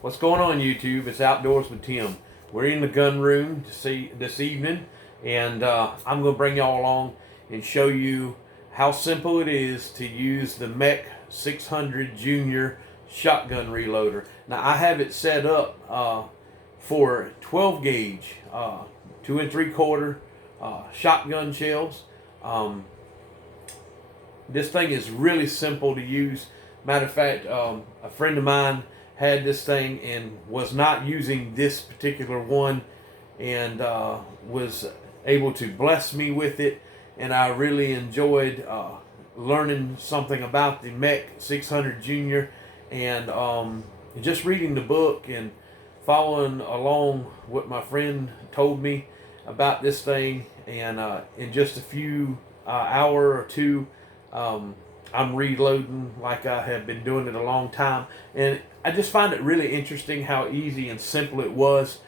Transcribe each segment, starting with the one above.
What's going on, YouTube? It's Outdoors with Tim. We're in the gun room to see this evening, and I'm going to bring y'all along and show you how simple it is to use the Mech 600 Junior shotgun reloader. Now, I have it set up for 12 gauge, 2 3/4 shotgun shells. This thing is really simple to use. Matter of fact, a friend of mine had this thing and was not using this particular one, and was able to bless me with it, and I really enjoyed learning something about the Mech 600 Junior, and just reading the book and following along what my friend told me about this thing, and in just a few hour or two, I'm reloading like I have been doing it a long time, and I just find it really interesting how easy and simple it was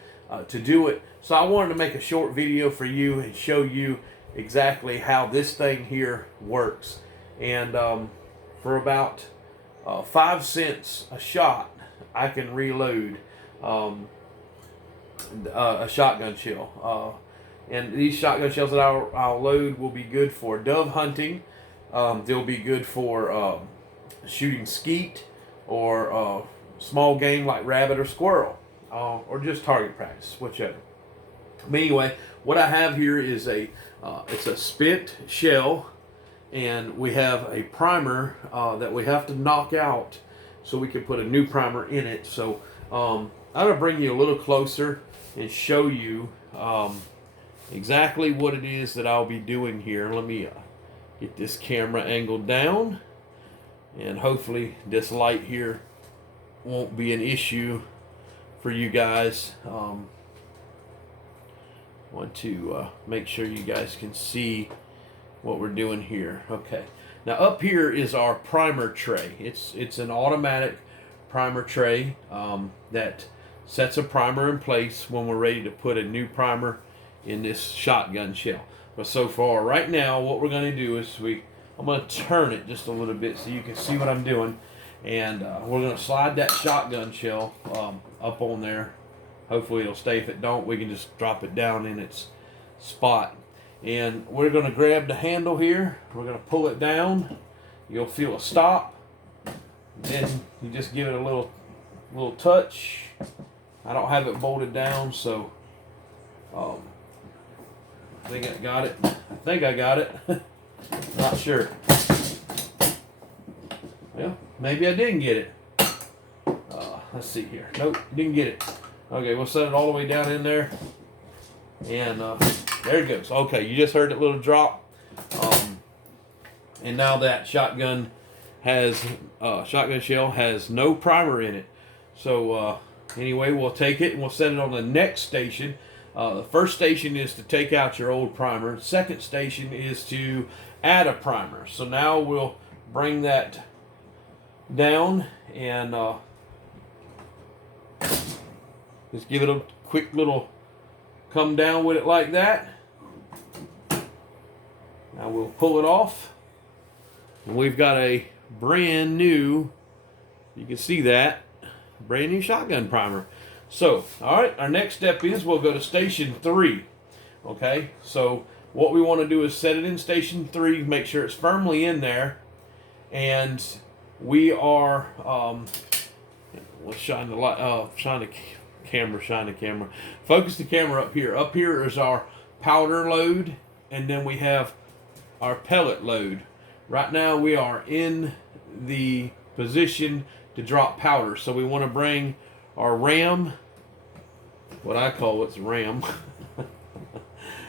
to do it. So I wanted to make a short video for you and show you exactly how this thing here works. And for about 5 cents a shot, I can reload a shotgun shell. And these shotgun shells that I'll load will be good for dove hunting. They'll be good for shooting skeet or small game like rabbit or squirrel, or just target practice, whichever. But anyway, what I have here is it's a spent shell, and we have a primer that we have to knock out so we can put a new primer in it. So I'm going to bring you a little closer and show you exactly what it is that I'll be doing here. Let me get this camera angled down, and hopefully this light here won't be an issue for you guys. Want to make sure you guys can see what we're doing here. Okay, now up here is our primer tray. It's an automatic primer tray that sets a primer in place when we're ready to put a new primer in this shotgun shell. But so far, right now, what we're going to do is I'm going to turn it just a little bit so you can see what I'm doing. And we're going to slide that shotgun shell up on there. Hopefully it'll stay. If it don't, we can just drop it down in its spot. And we're going to grab the handle here. We're going to pull it down. You'll feel a stop. Then you just give it a little touch. I don't have it bolted down, so I think I got it. Not sure. Well, maybe I didn't get it. Let's see here. Nope, didn't get it. Okay, we'll set it all the way down in there. And there it goes. Okay, you just heard that little drop. And now that shotgun shell has no primer in it. So anyway, we'll take it and we'll set it on the next station. The first station is to take out your old primer. The second station is to add a primer. So now we'll bring that down and just give it a quick little come down with it like that. Now we'll pull it off, and we've got a brand new, you can see that, brand new shotgun primer. So, all right, our next step is we'll go to station 3. Okay, so what we want to do is set it in station 3, make sure it's firmly in there, and we are let's shine the light, shine the camera. Focus the camera up here. Up here is our powder load, and then we have our pellet load. Right now we are in the position to drop powder, so we want to bring our ram, what I call it's ram.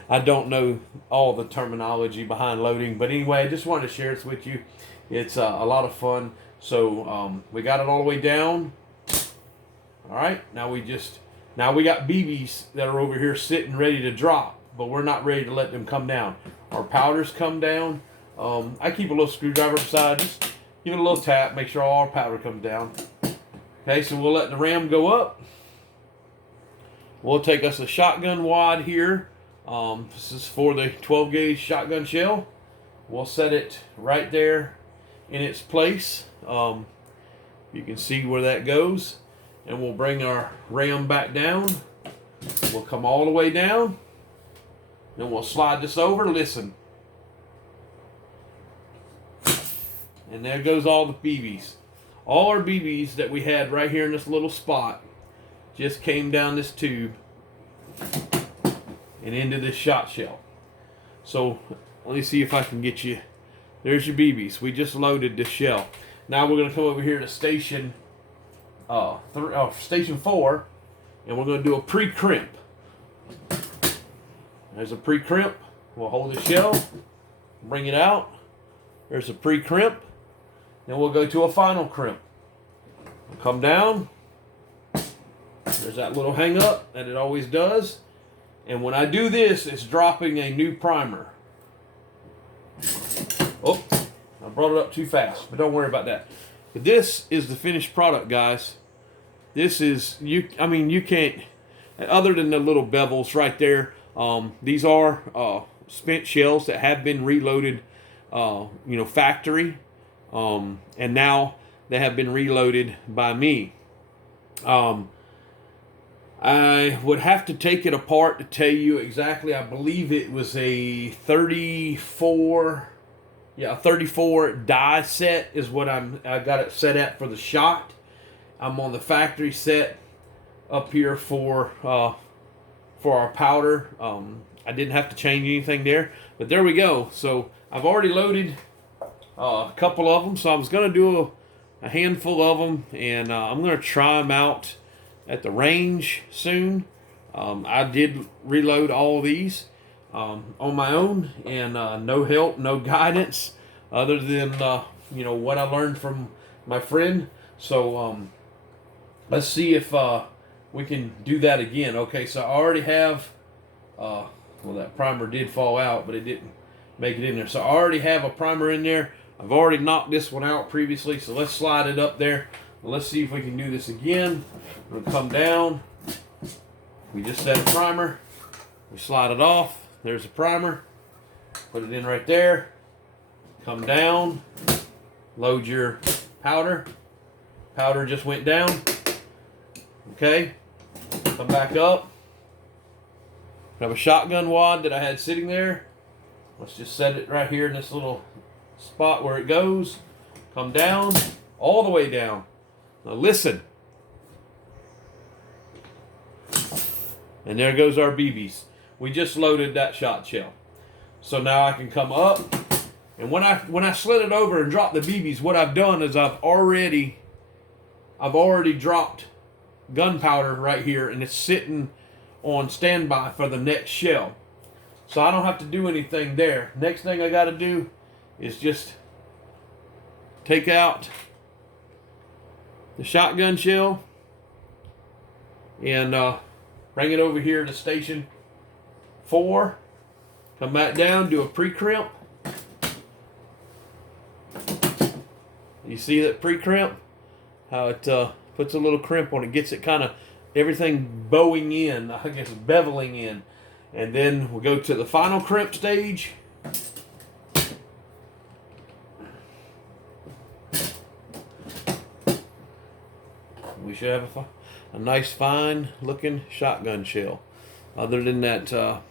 I don't know all the terminology behind loading, but anyway, I just wanted to share this with you. It's a lot of fun. So we got it all the way down. All right, now we got BBs that are over here sitting ready to drop, but we're not ready to let them come down. Our powders come down. I keep a little screwdriver beside, just give it a little tap, make sure all our powder comes down. Okay, so we'll let the ram go up. We'll take us a shotgun wad here. This is for the 12 gauge shotgun shell. We'll set it right there in its place. You can see where that goes. and we'll bring our ram back down. We'll come all the way down. Then we'll slide this over. Listen. And there goes all the BBs. All our BBs that we had right here in this little spot just came down this tube and into this shot shell. So let me see if I can get you. There's your BBs. We just loaded this shell. Now we're going to come over here to station 4, and we're going to do a pre-crimp. There's a pre-crimp. We'll hold the shell, bring it out. There's a pre-crimp. Then we'll go to a final crimp. We'll come down. There's that little hang up that it always does. And when I do this, it's dropping a new primer. Oh, I brought it up too fast, but don't worry about that. But this is the finished product, guys. This is, you can't, other than the little bevels right there, these are spent shells that have been reloaded, factory. And now they have been reloaded by me. I would have to take it apart to tell you exactly. I believe it was a 34 die set is what I got it set at for the shot. I'm on the factory set up here for our powder. I didn't have to change anything there, but there we go. So I've already loaded a couple of them, so I was going to do a handful of them, and I'm going to try them out at the range soon. I did reload all of these on my own, and no help, no guidance, other than what I learned from my friend. So let's see if we can do that again. Okay, so I already have, that primer did fall out, but it didn't make it in there. So I already have a primer in there. I've already knocked this one out previously, so let's slide it up there. Let's see if we can do this again. We'll come down. We just set a primer. We slide it off. There's a primer. Put it in right there. Come down. Load your powder. Powder just went down. Okay. Come back up. I have a shotgun wad that I had sitting there. Let's just set it right here in this little spot where it goes. Come down. All the way down. Now listen. And there goes our BBs. We just loaded that shot shell. So now I can come up, and when I slid it over and dropped the BBs, what I've done is I've already dropped gunpowder right here, and it's sitting on standby for the next shell. So I don't have to do anything there. Next thing I got to do is just take out the shotgun shell and bring it over here to station 4. Come back down, do a pre-crimp. You see that pre-crimp? How it puts a little crimp on it, gets it kind of everything bowing in, I guess beveling in. And then we'll go to the final crimp stage. We should have a nice fine looking shotgun shell. Other than that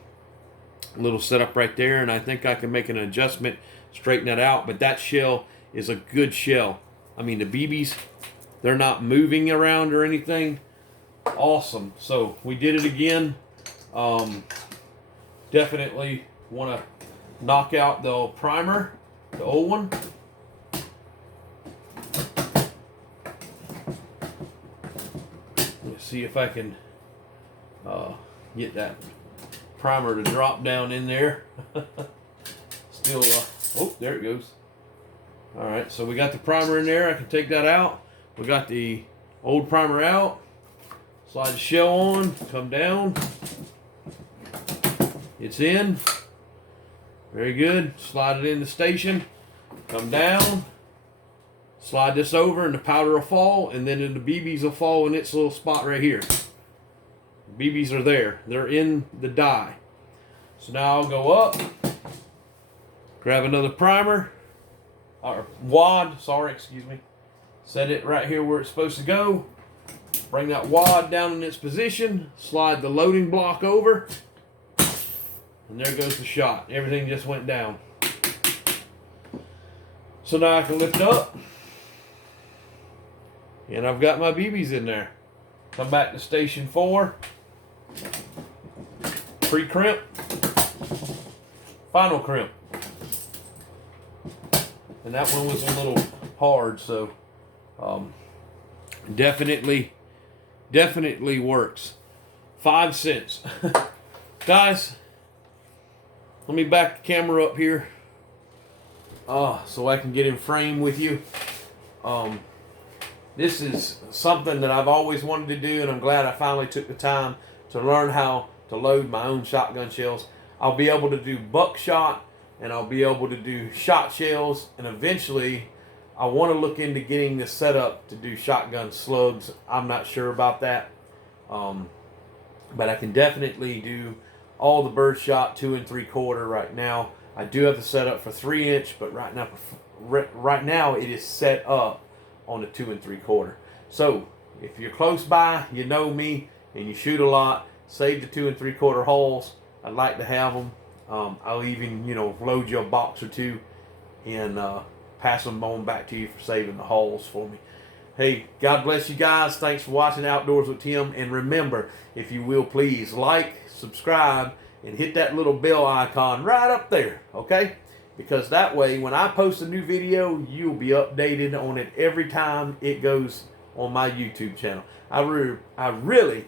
little setup right there, and I think I can make an adjustment, straighten that out, but that shell is a good shell. I mean, the BBs, they're not moving around or anything. Awesome. So we did it again. Definitely want to knock out the primer, the old one. Let's see if I can get that primer to drop down in there. Still, oh, there it goes. All right, so we got the primer in there. I can take that out. We got the old primer out. Slide the shell on, come down. It's in. Very good. Slide it in the station. Come down. Slide this over and the powder will fall, and then the BBs will fall in its little spot right here. The BBs are there. They're in the die. So now I'll go up, grab another primer, or wad, sorry, excuse me. Set it right here where it's supposed to go. bring that wad down in its position, slide the loading block over, and there goes the shot. Everything just went down. So now I can lift up, and I've got my BBs in there. Come back to station 4, pre-crimp, final crimp. And that one was a little hard, so definitely works. 5 cents. Guys, let me back the camera up here so I can get in frame with you. This is something that I've always wanted to do, and I'm glad I finally took the time to learn how to load my own shotgun shells. I'll be able to do buckshot, and I'll be able to do shot shells, and eventually I want to look into getting this set up to do shotgun slugs. I'm not sure about that, but I can definitely do all the birdshot 2 3/4 right now. I do have the setup for 3-inch, but right now it is set up on the 2 3/4. So if you're close by, you know me, and you shoot a lot, save the 2 3/4 holes. I'd like to have them. I'll even, load you a box or 2 and pass them on back to you for saving the holes for me. Hey, God bless you guys. Thanks for watching Outdoors with Tim. And remember, if you will, please like, subscribe, and hit that little bell icon right up there, okay? Because that way, when I post a new video, you'll be updated on it every time it goes on my YouTube channel. I really,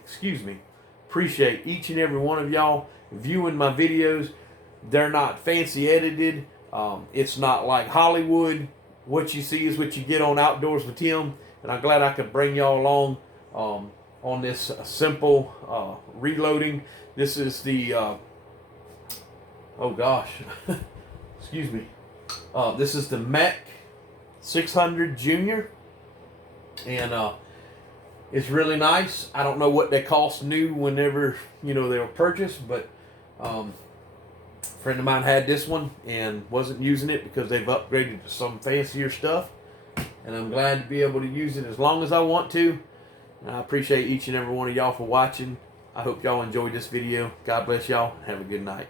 appreciate each and every one of y'all viewing my videos. They're not fancy edited. It's not like Hollywood. What you see is what you get on Outdoors with Tim. And I'm glad I could bring y'all along on this simple reloading. This is the, excuse me. This is the Mech 600 Junior. And it's really nice. I don't know what they cost new whenever, they were purchased, but a friend of mine had this one and wasn't using it because they've upgraded to some fancier stuff. And I'm glad to be able to use it as long as I want to. And I appreciate each and every one of y'all for watching. I hope y'all enjoyed this video. God bless y'all. Have a good night.